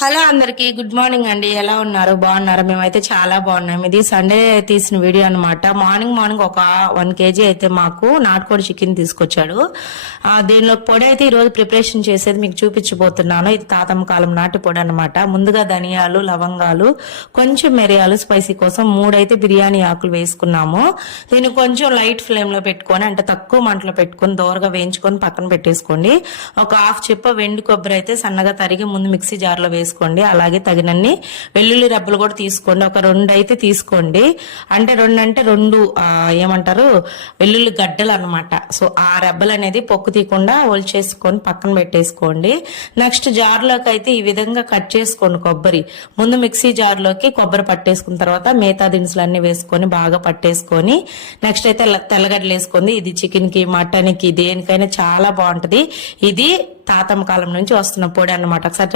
Hello అందరికి good morning అండి. ఎలా ఉన్నారు? బాగున్నారా? మేమైతే చాలా బాగున్నాం. ఇది సండే తీసిన వీడియో అనమాట. మార్నింగ్ ఒక 1 kg అయితే మాకు నాటుకోడి చికెన్ తీసుకొచ్చాడు. దీనిలో పొడి అయితే ఈ రోజు ప్రిపరేషన్ చేసేది మీకు చూపించబోతున్నాను. ఇది తాతమ్మ కాలం నాటి పొడి అనమాట. ముందుగా ధనియాలు, లవంగాలు, కొంచెం మిరియాలు స్పైసీ కోసం 3 అయితే బిర్యానీ ఆకులు వేసుకున్నాము. దీన్ని కొంచెం లైట్ ఫ్లేమ్ లో పెట్టుకొని, అంటే తక్కువ మంటలో పెట్టుకొని దోరగా వేయించుకొని పక్కన పెట్టేసుకోండి. ఒక హాఫ్ చిప్ప వెండి కొబ్బరి అయితే సన్నగా తరిగి ముందు మిక్సీ జార్ లో వేసుకోండి. అలాగే తగినన్ని వెల్లుల్లి రెబ్బలు కూడా తీసుకోండి. ఒక 2 అయితే తీసుకోండి. అంటే 2 ఏమంటారు, వెల్లుల్లి గడ్డలు అనమాట. సో ఆ రెబ్బలు అనేది పొక్కు తీయకుండా ఒలిచేసుకొని పక్కన పెట్టేసుకోండి. నెక్స్ట్ జార్లోకి అయితే ఈ విధంగా కట్ చేసుకోండి కొబ్బరి. ముందు మిక్సీ జార్లోకి కొబ్బరి పట్టేసుకున్న తర్వాత మిగతా దినుసులు అన్ని వేసుకొని బాగా పట్టేసుకొని నెక్స్ట్ అయితే తెల్లగడ్డలు వేసుకుంది. ఇది చికెన్ కి, మటన్ కి, దేనికైనా చాలా బాగుంటది. ఇది తాతమ్మ కాలం నుంచి వస్తున్న పొడి అన్నమాట. ఒకసారి